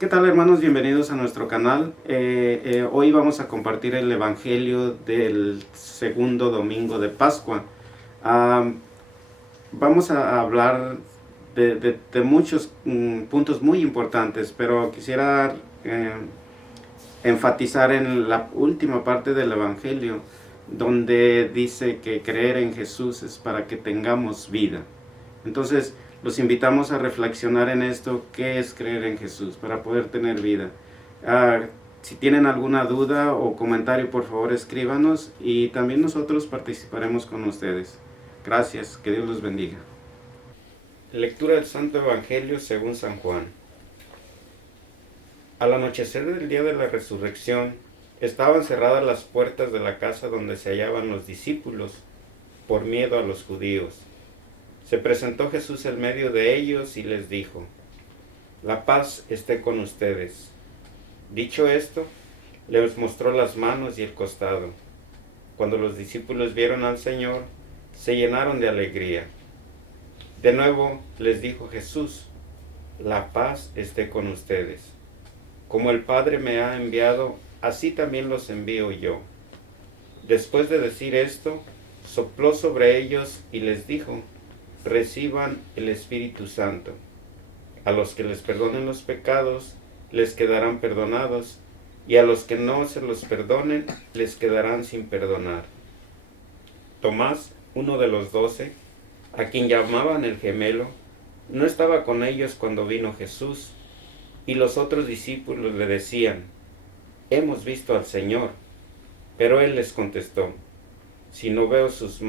¿Qué tal, hermanos? Bienvenidos a nuestro canal. Hoy vamos a compartir el Evangelio del segundo domingo de Pascua. Vamos a hablar de muchos puntos muy importantes, pero quisiera enfatizar en la última parte del Evangelio, donde dice que creer en Jesús es para que tengamos vida. Entonces, los invitamos a reflexionar en esto, qué es creer en Jesús para poder tener vida. Si tienen alguna duda o comentario, por favor escríbanos y también nosotros participaremos con ustedes. Gracias, que Dios los bendiga. Lectura del Santo Evangelio según San Juan. Al anochecer del día de la resurrección, estaban cerradas las puertas de la casa donde se hallaban los discípulos, por miedo a los judíos. Se presentó Jesús en medio de ellos y les dijo: «La paz esté con ustedes». Dicho esto, les mostró las manos y el costado. Cuando los discípulos vieron al Señor, se llenaron de alegría. De nuevo les dijo Jesús: «La paz esté con ustedes. Como el Padre me ha enviado, así también los envío yo». Después de decir esto, sopló sobre ellos y les dijo: «Reciban el Espíritu Santo. A los que les perdonen los pecados, les quedarán perdonados, y a los que no se los perdonen, les quedarán sin perdonar». Tomás, uno de los 12, a quien llamaban el gemelo, no estaba con ellos cuando vino Jesús, y los otros discípulos le decían: «Hemos visto al Señor». Pero él les contestó: «Si no veo en sus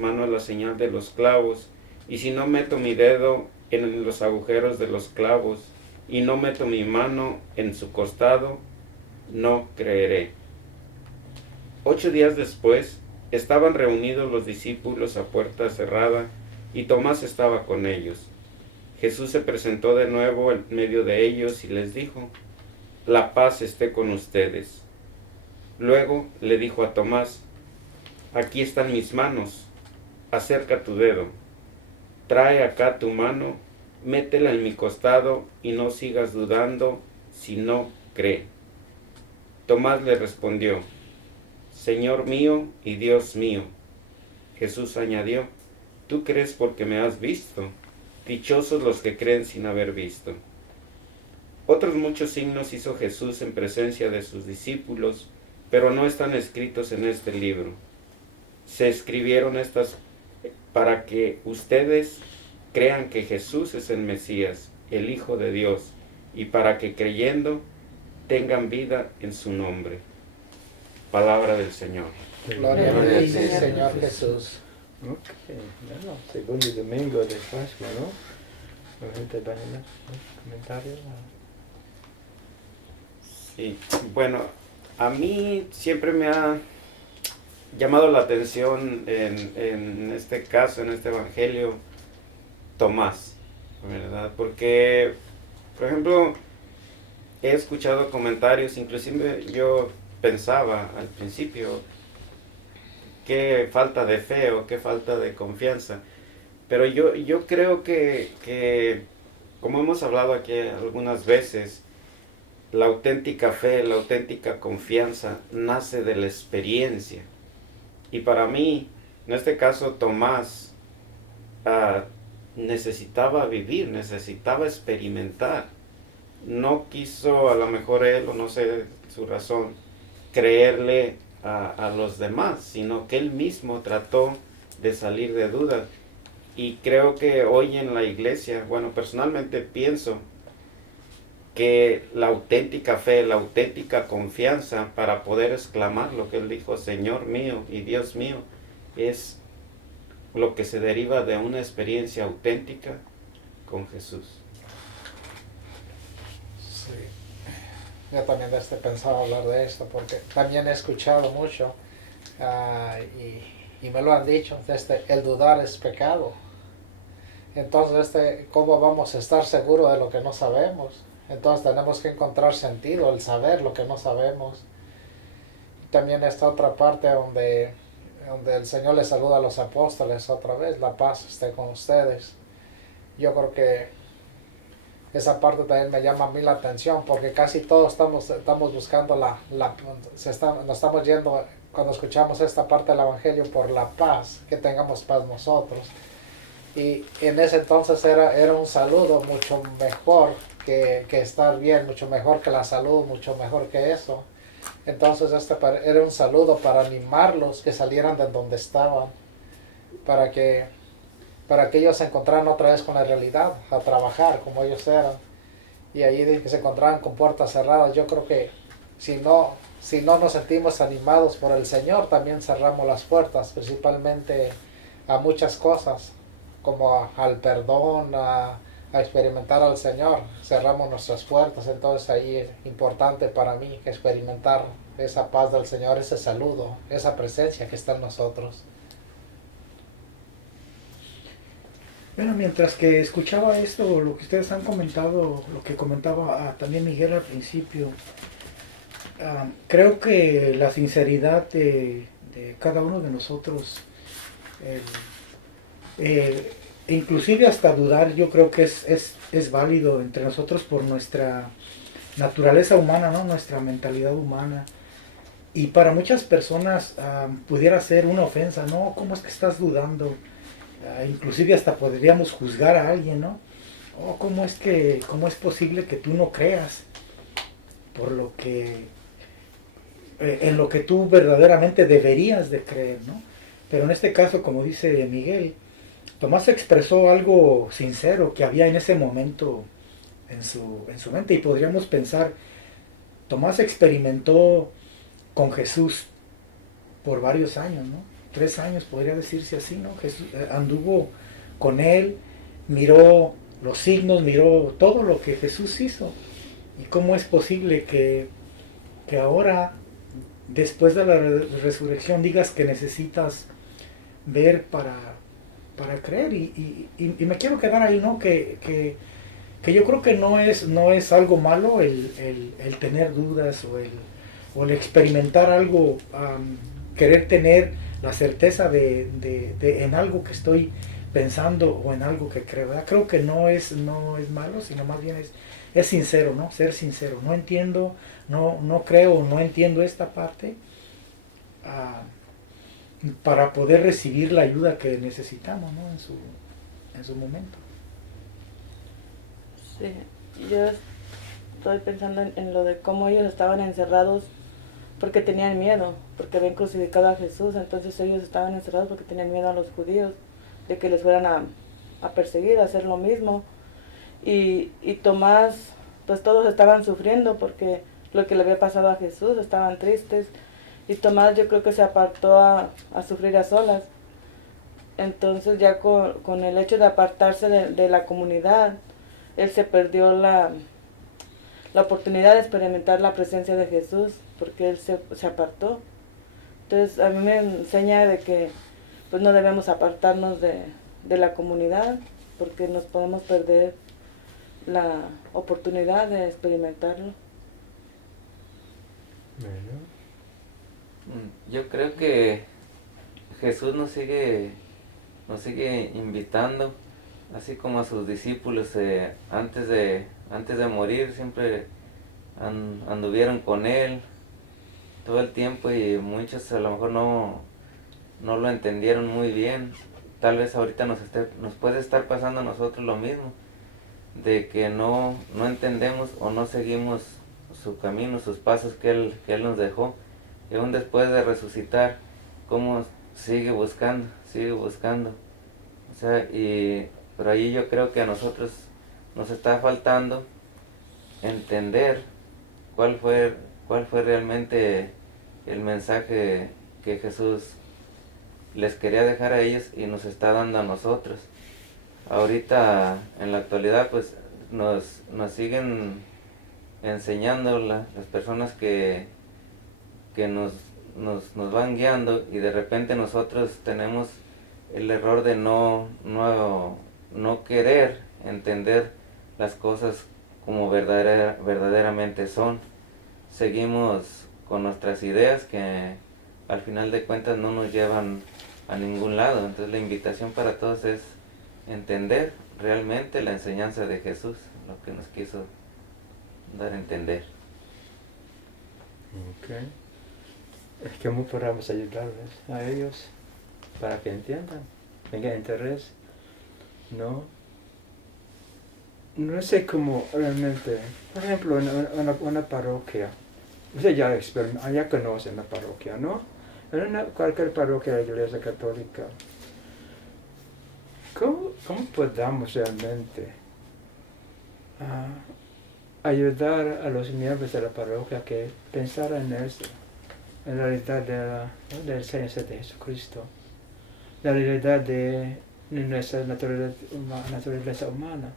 manos la señal de los clavos, y si no meto mi dedo en los agujeros de los clavos, y no meto mi mano en su costado, no creeré». 8 días después, estaban reunidos los discípulos a puerta cerrada, y Tomás estaba con ellos. Jesús se presentó de nuevo en medio de ellos y les dijo: «La paz esté con ustedes». Luego le dijo a Tomás: «Aquí están mis manos, acerca tu dedo, trae acá tu mano, métela en mi costado y no sigas dudando, sino cree». Tomás le respondió: «Señor mío y Dios mío». Jesús añadió: «Tú crees porque me has visto, dichosos los que creen sin haber visto». Otros muchos signos hizo Jesús en presencia de sus discípulos, pero no están escritos en este libro. Se escribieron estas para que ustedes crean que Jesús es el Mesías, el Hijo de Dios, y para que creyendo tengan vida en su nombre. Palabra del Señor. Gloria a ti, Señor Jesús. Ok, bueno, segundo domingo de Pascua, ¿no? ¿La gente va a tener comentarios? Sí, bueno, a mí siempre me ha llamado la atención en este caso, en este evangelio, Tomás, ¿verdad? Porque, por ejemplo, he escuchado comentarios, inclusive yo pensaba al principio, qué falta de fe o qué falta de confianza. Pero yo creo que, como hemos hablado aquí algunas veces, la auténtica fe, la auténtica confianza nace de la experiencia. Y para mí, en este caso, Tomás necesitaba vivir, necesitaba experimentar. No quiso, a lo mejor él, o no sé su razón, creerle a los demás, sino que él mismo trató de salir de dudas. Y creo que hoy en la iglesia, bueno, personalmente pienso que la auténtica fe, la auténtica confianza para poder exclamar lo que él dijo, Señor mío y Dios mío, es lo que se deriva de una experiencia auténtica con Jesús. Sí. Yo también pensaba hablar de esto porque también he escuchado mucho y me lo han dicho, el dudar es pecado. Entonces, ¿cómo vamos a estar seguros de lo que no sabemos? Entonces tenemos que encontrar sentido, el saber lo que no sabemos. También esta otra parte donde el Señor les saluda a los apóstoles otra vez, la paz esté con ustedes. Yo creo que esa parte también me llama a mí la atención, porque casi todos estamos buscando nos estamos yendo cuando escuchamos esta parte del Evangelio por la paz, que tengamos paz nosotros. Y en ese entonces era un saludo mucho mejor que estar bien, mucho mejor que la salud, mucho mejor que eso. Entonces era un saludo para animarlos que salieran de donde estaban, para que ellos se encontraran otra vez con la realidad, a trabajar como ellos eran. Y ahí de que se encontraban con puertas cerradas, yo creo que si no nos sentimos animados por el Señor, también cerramos las puertas, principalmente a muchas cosas, como al perdón, a experimentar al Señor. Cerramos nuestras puertas, entonces ahí es importante para mí experimentar esa paz del Señor, ese saludo, esa presencia que está en nosotros. Bueno, mientras que escuchaba esto, lo que ustedes han comentado, lo que comentaba también Miguel al principio, creo que la sinceridad de cada uno de nosotros, inclusive hasta dudar, yo creo que es válido entre nosotros por nuestra naturaleza humana, ¿no? Nuestra mentalidad humana. Y para muchas personas pudiera ser una ofensa, ¿no? ¿Cómo es que estás dudando? Inclusive hasta podríamos juzgar a alguien, ¿no? Oh, ¿cómo es posible que tú no creas por lo que en lo que tú verdaderamente deberías de creer, ¿no? Pero en este caso, como dice Miguel, Tomás expresó algo sincero que había en ese momento en su mente, y podríamos pensar, Tomás experimentó con Jesús por varios años, ¿no? 3 años podría decirse así, ¿no? Jesús anduvo con él, miró los signos, miró todo lo que Jesús hizo. ¿Y cómo es posible que ahora, después de la resurrección, digas que necesitas ver para creer? Y me quiero quedar ahí, ¿no? Que yo creo que no es algo malo el tener dudas o el experimentar algo, querer tener la certeza en algo que estoy pensando o en algo que creo, ¿verdad? Creo que no es malo, sino más bien es sincero, ¿no? Ser sincero. No entiendo, no creo, no entiendo esta parte, para poder recibir la ayuda que necesitamos, ¿no? En su momento. Sí, yo estoy pensando en lo de cómo ellos estaban encerrados porque tenían miedo, porque habían crucificado a Jesús. Entonces ellos estaban encerrados porque tenían miedo a los judíos, de que les fueran a perseguir, a hacer lo mismo. Y Tomás, pues todos estaban sufriendo porque lo que le había pasado a Jesús, estaban tristes. Y Tomás, yo creo que se apartó a sufrir a solas. Entonces ya con el hecho de apartarse de la comunidad, él se perdió la oportunidad de experimentar la presencia de Jesús, porque él se apartó. Entonces a mí me enseña de que pues no debemos apartarnos de la comunidad, porque nos podemos perder la oportunidad de experimentarlo. Yo creo que Jesús nos sigue invitando, así como a sus discípulos, antes de morir siempre anduvieron con él todo el tiempo, y muchos a lo mejor no lo entendieron muy bien. Tal vez ahorita nos puede estar pasando a nosotros lo mismo, de que no entendemos o no seguimos su camino, sus pasos que él nos dejó. Y aún después de resucitar, cómo sigue buscando. O sea, pero ahí yo creo que a nosotros nos está faltando entender cuál fue realmente el mensaje que Jesús les quería dejar a ellos y nos está dando a nosotros. Ahorita, en la actualidad, pues nos siguen enseñando las personas que nos van guiando, y de repente nosotros tenemos el error de no querer entender las cosas como verdaderamente son. Seguimos con nuestras ideas que al final de cuentas no nos llevan a ningún lado. Entonces la invitación para todos es entender realmente la enseñanza de Jesús, lo que nos quiso dar a entender. Ok. Es que ¿cómo podamos ayudarles a ellos para que entiendan, tengan interés? No sé cómo realmente, por ejemplo, en una parroquia, usted ya conoce la parroquia, ¿no? En cualquier parroquia de la Iglesia Católica, ¿cómo podamos realmente ayudar a los miembros de la parroquia que pensaran en eso, en la realidad de la enseñanza de Jesucristo, la realidad de nuestra naturaleza humana,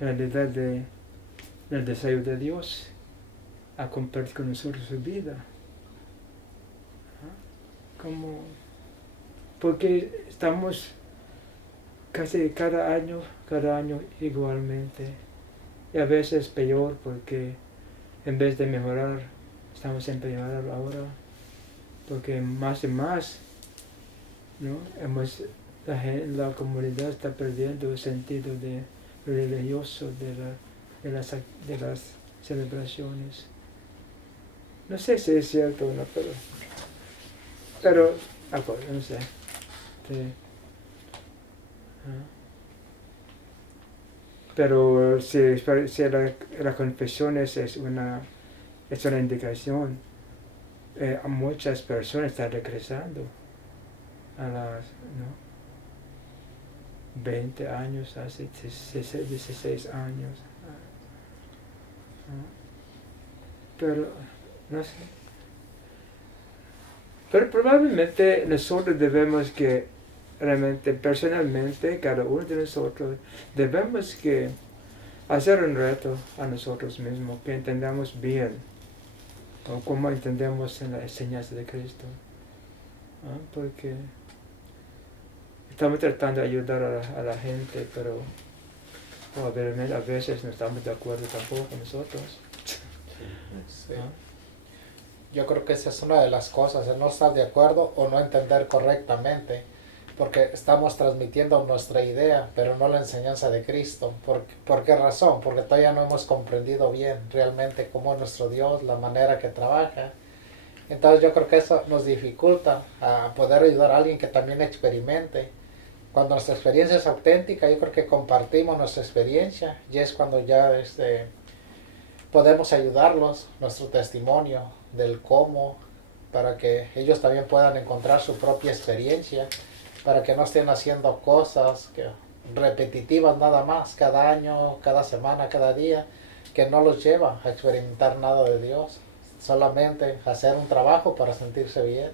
la realidad del deseo de Dios a compartir con nosotros su vida? Porque estamos casi cada año igualmente, y a veces peor, porque en vez de mejorar estamos empeorando ahora, porque más y más, ¿no? La comunidad está perdiendo el sentido religioso de las celebraciones. No sé si es cierto o no, pero no sé. Pero si la confesión es una indicación, a muchas personas están regresando a las 20 años, hace 16 años. Pero no sé. Pero probablemente nosotros debemos que realmente, personalmente, cada uno de nosotros, debemos que hacer un reto a nosotros mismos, que entendamos bien, o cómo entendemos en la enseñanza de Cristo. Porque estamos tratando de ayudar a la gente, pero probablemente a veces no estamos de acuerdo tampoco con nosotros. Sí. Yo creo que esa es una de las cosas, el no estar de acuerdo o no entender correctamente, porque estamos transmitiendo nuestra idea, pero no la enseñanza de Cristo. ¿Por qué razón? Porque todavía no hemos comprendido bien realmente cómo es nuestro Dios, la manera que trabaja. Entonces yo creo que eso nos dificulta a poder ayudar a alguien que también experimente. Cuando nuestra experiencia es auténtica, yo creo que compartimos nuestra experiencia y es cuando ya podemos ayudarlos, nuestro testimonio del cómo, para que ellos también puedan encontrar su propia experiencia, para que no estén haciendo cosas repetitivas nada más, cada año, cada semana, cada día, que no los lleva a experimentar nada de Dios, solamente hacer un trabajo para sentirse bien.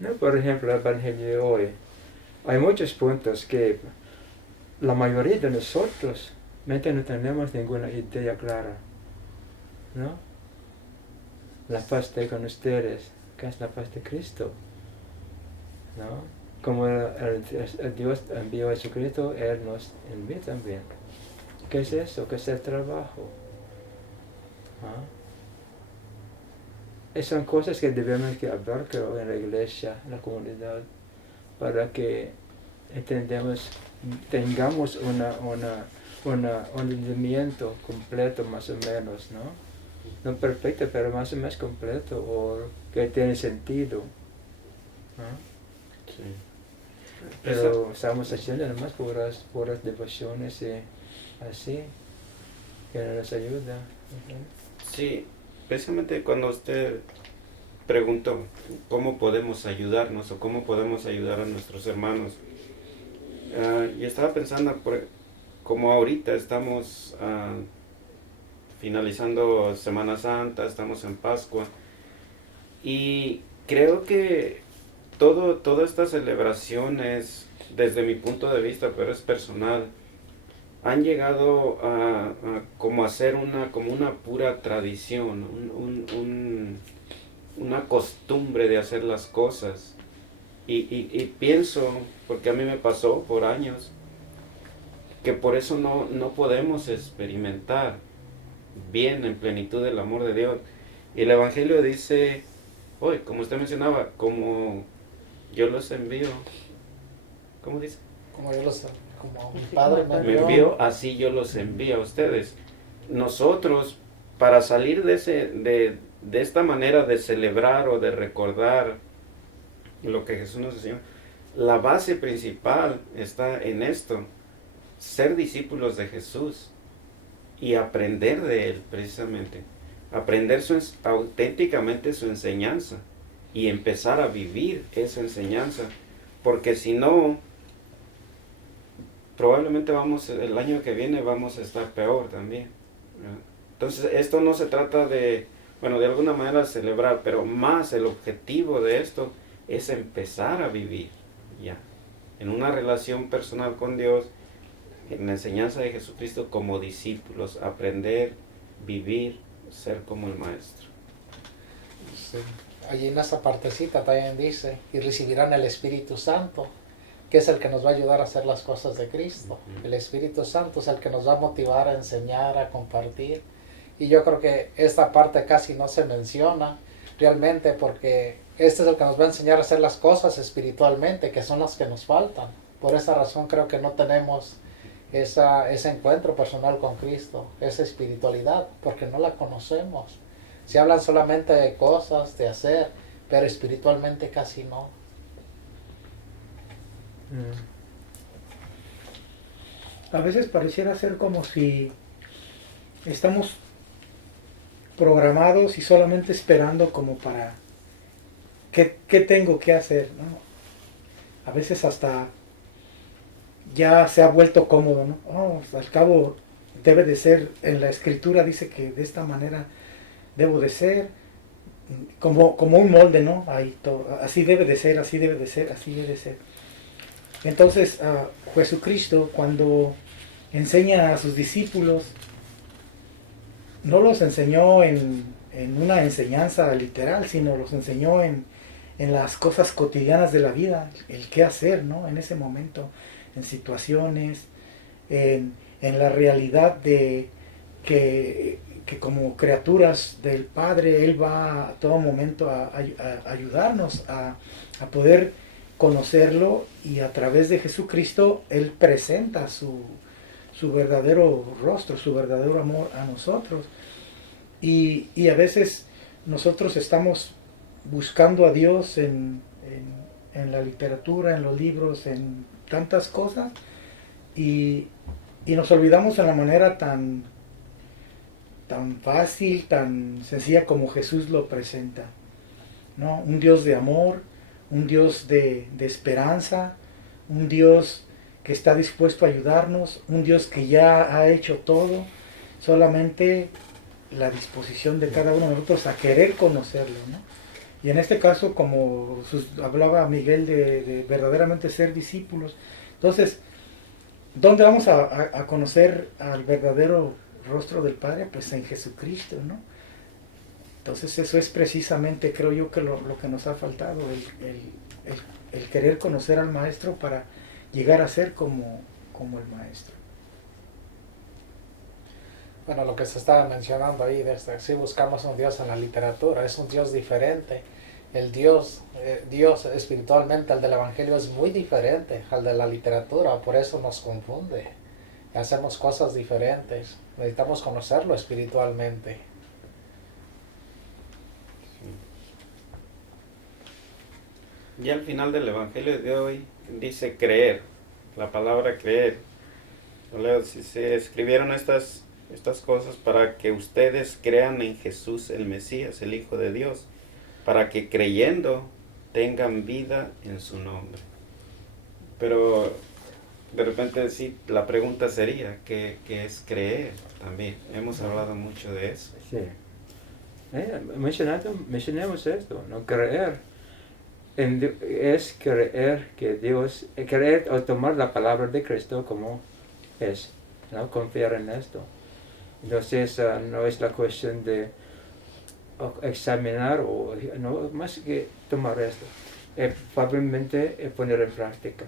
No, por ejemplo, el Evangelio de hoy, hay muchos puntos que la mayoría de nosotros no tenemos ninguna idea clara, ¿no? La paz de con ustedes, que es la paz de Cristo, ¿no? Como el Dios envió a Jesucristo, Él nos envía también. ¿Qué es eso? ¿Qué es el trabajo? Son cosas que debemos que hablar, creo, en la iglesia, en la comunidad, para que tengamos un entendimiento completo, más o menos, ¿no? No perfecto, pero más o menos completo, o que tiene sentido, ¿no? Sí. Pero estamos haciendo además puras devociones y así, que nos ayuda. Sí, precisamente cuando usted preguntó cómo podemos ayudarnos o cómo podemos ayudar a nuestros hermanos, y estaba pensando, como ahorita estamos finalizando Semana Santa, estamos en Pascua, y creo que todas estas celebraciones, desde mi punto de vista, pero es personal, han llegado a como a ser como una pura tradición, una costumbre de hacer las cosas. Y pienso, porque a mí me pasó por años, que por eso no podemos experimentar bien en plenitud el amor de Dios. Y el Evangelio dice, hoy, como usted mencionaba, como yo los envío, ¿cómo dice? Como yo los Como mi Así Padre como me me envió. envió, así yo los envío a ustedes. Nosotros, para salir de esta manera de celebrar o de recordar lo que Jesús nos enseñó, la base principal está en esto: ser discípulos de Jesús y aprender de Él, precisamente. Aprender auténticamente su enseñanza y empezar a vivir esa enseñanza. Porque si no, probablemente el año que viene vamos a estar peor también, ¿verdad? Entonces, esto no se trata de, bueno, de alguna manera celebrar, pero más el objetivo de esto es empezar a vivir ya en una relación personal con Dios, en la enseñanza de Jesucristo como discípulos, aprender, vivir, ser como el Maestro. Sí. Allí en esa partecita también dice, y recibirán el Espíritu Santo, que es el que nos va a ayudar a hacer las cosas de Cristo. El Espíritu Santo es el que nos va a motivar a enseñar, a compartir. Y yo creo que esta parte casi no se menciona realmente, porque este es el que nos va a enseñar a hacer las cosas espiritualmente, que son las que nos faltan. Por esa razón creo que no tenemos ese encuentro personal con Cristo, esa espiritualidad, porque no la conocemos. Se hablan solamente de cosas, de hacer, pero espiritualmente casi no. A veces pareciera ser como si estamos programados y solamente esperando como para qué tengo que hacer, ¿no? A veces hasta ya se ha vuelto cómodo, ¿no? Oh, al cabo debe de ser, en la escritura dice que de esta manera debo de ser, como un molde, ¿no? Ahí todo, así debe de ser, así debe de ser, así debe de ser. Entonces, Jesucristo, cuando enseña a sus discípulos, no los enseñó en una enseñanza literal, sino los enseñó en las cosas cotidianas de la vida, el qué hacer, ¿no? En ese momento, en situaciones, en la realidad de que como criaturas del Padre, Él va a todo momento a ayudarnos a poder conocerlo, y a través de Jesucristo Él presenta su verdadero rostro, su verdadero amor a nosotros. Y a veces nosotros estamos buscando a Dios en la literatura, en los libros, en tantas cosas, y nos olvidamos en la manera tan fácil, tan sencilla como Jesús lo presenta, ¿no? Un Dios de amor, un Dios de esperanza, un Dios que está dispuesto a ayudarnos, un Dios que ya ha hecho todo, solamente la disposición de cada uno de nosotros a querer conocerlo, ¿no? Y en este caso, como hablaba Miguel de verdaderamente ser discípulos, entonces, ¿dónde vamos a conocer al verdadero rostro del Padre? Pues en Jesucristo, ¿no? Entonces eso es precisamente, creo yo, que lo que nos ha faltado, el querer conocer al Maestro para llegar a ser como el Maestro. Bueno, lo que se estaba mencionando ahí, si buscamos un Dios en la literatura, es un Dios diferente. El Dios espiritualmente, el del Evangelio, es muy diferente al de la literatura, por eso nos confunde. Hacemos cosas diferentes, necesitamos conocerlo espiritualmente. Y al final del Evangelio de hoy dice creer, la palabra creer. Si se escribieron estas cosas para que ustedes crean en Jesús el Mesías, el Hijo de Dios, para que creyendo tengan vida en su nombre. Pero de repente sí, la pregunta sería, ¿qué es creer? También hemos hablado mucho de eso. Sí. Mencionemos esto, ¿no? Creer es creer que Dios, creer o tomar la palabra de Cristo como es, ¿no? Confiar en esto. Entonces no es la cuestión de examinar o no, más que tomar esto, probablemente poner en práctica,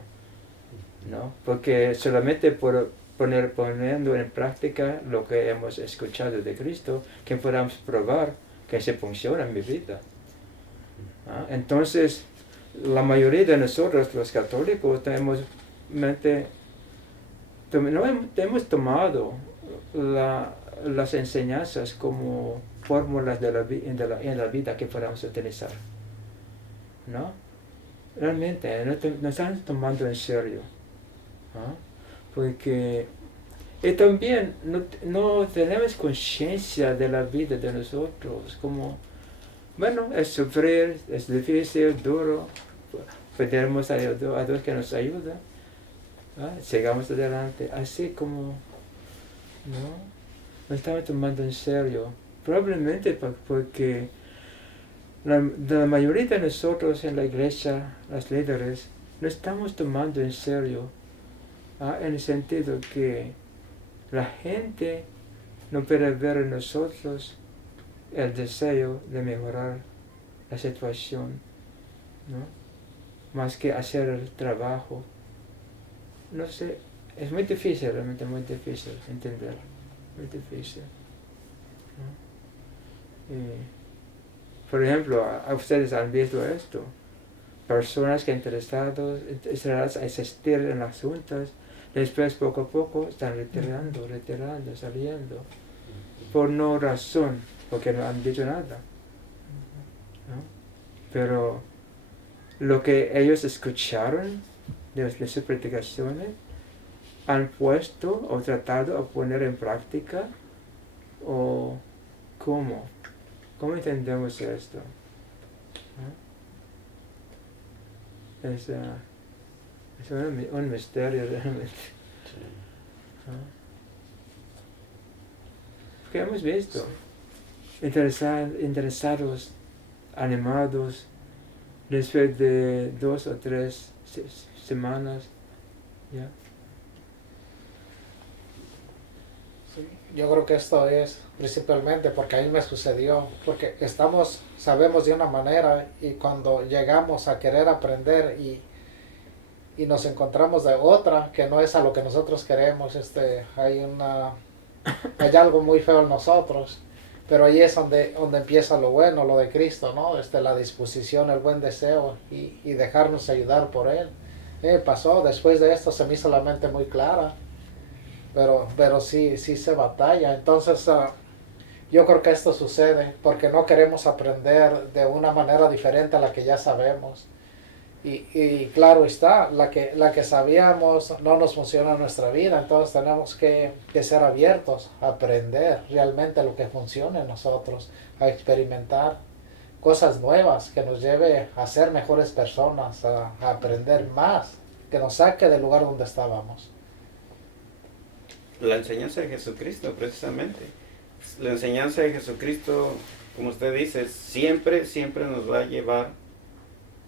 ¿no? Porque solamente por poniendo en práctica lo que hemos escuchado de Cristo, que podamos probar que se funciona en mi vida. Entonces, la mayoría de nosotros, los católicos, tenemos mente no hemos tomado las enseñanzas como fórmulas en la vida que podamos utilizar, ¿no? Realmente no estamos tomando en serio, ¿no? Porque y también no tenemos conciencia de la vida de nosotros, como, bueno, es sufrir, es difícil, duro, pedimos a Dios que nos ayude, ¿no? Sigamos adelante, así como, no estamos tomando en serio, probablemente porque la mayoría de nosotros en la iglesia, los líderes, no estamos tomando en serio, en el sentido que la gente no puede ver en nosotros el deseo de mejorar la situación, ¿no? Más que hacer el trabajo. No sé, es muy difícil, realmente muy difícil entender, muy difícil, ¿no? Por ejemplo, a ustedes han visto esto, personas que interesadas a asistir en las juntas, después poco a poco están retirando, saliendo, por no razón, porque no han dicho nada, ¿no? Pero lo que ellos escucharon de sus predicaciones, han puesto o tratado de poner en práctica, o ¿cómo entendemos esto? ¿No? Es un misterio realmente. Sí. ¿No? Porque hemos visto interesados, animados, después de 2 o 3 semanas, ¿ya? Yo creo que esto es principalmente porque a mí me sucedió, porque sabemos de una manera y cuando llegamos a querer aprender y nos encontramos de otra que no es a lo que nosotros queremos, hay algo muy feo en nosotros, pero ahí es donde empieza lo bueno, lo de Cristo, ¿no? La disposición, el buen deseo y dejarnos ayudar por Él. Pasó, después de esto se me hizo la mente muy clara, pero sí se batalla. Entonces yo creo que esto sucede porque no queremos aprender de una manera diferente a la que ya sabemos. Y claro está, la que sabíamos no nos funciona en nuestra vida, entonces tenemos que ser abiertos a aprender realmente lo que funciona en nosotros, a experimentar cosas nuevas que nos lleve a ser mejores personas, a aprender más, que nos saque del lugar donde estábamos. La enseñanza de Jesucristo, precisamente. La enseñanza de Jesucristo, como usted dice, siempre nos va a llevar,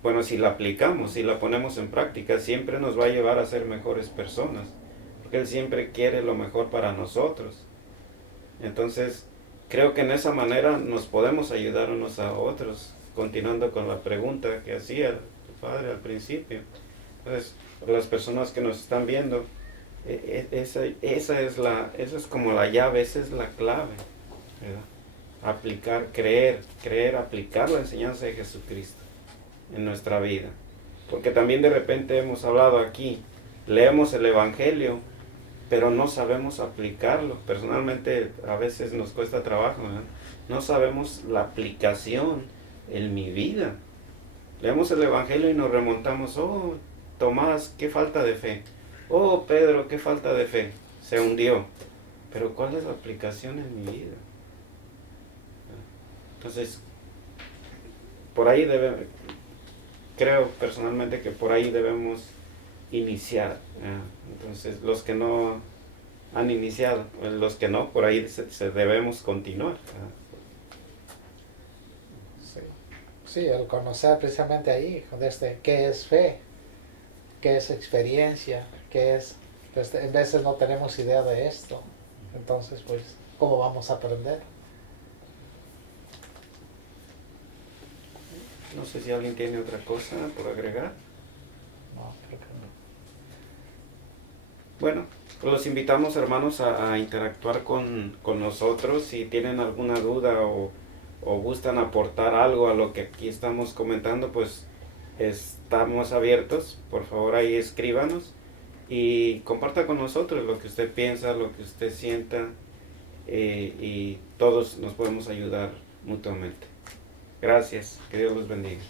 bueno, si la aplicamos, si la ponemos en práctica, siempre nos va a llevar a ser mejores personas, porque Él siempre quiere lo mejor para nosotros. Entonces, creo que en esa manera nos podemos ayudar unos a otros, continuando con la pregunta que hacía tu padre al principio. Entonces, las personas que nos están viendo, esa es como la llave, esa es la clave, ¿verdad? Aplicar, creer, aplicar la enseñanza de Jesucristo en nuestra vida. Porque también de repente hemos hablado aquí, leemos el Evangelio, pero no sabemos aplicarlo. Personalmente a veces nos cuesta trabajo, ¿verdad? No sabemos la aplicación en mi vida. Leemos el Evangelio y nos remontamos, oh, Tomás, qué falta de fe. Oh, Pedro, qué falta de fe. Se hundió. Pero ¿cuál es la aplicación en mi vida? Entonces, creo personalmente que por ahí debemos iniciar. Entonces, los que no han iniciado, los que no, por ahí se debemos continuar. Sí, el conocer precisamente ahí, qué es fe, qué es experiencia, qué es, en veces no tenemos idea de esto, entonces pues, ¿cómo vamos a aprender? No sé si alguien tiene otra cosa por agregar. No, creo que no. Bueno, pues los invitamos, hermanos, a interactuar con nosotros. Si tienen alguna duda o gustan aportar algo a lo que aquí estamos comentando, pues estamos abiertos. Por favor, ahí escríbanos y comparta con nosotros lo que usted piensa, lo que usted sienta, y todos nos podemos ayudar mutuamente. Gracias, que Dios los bendiga.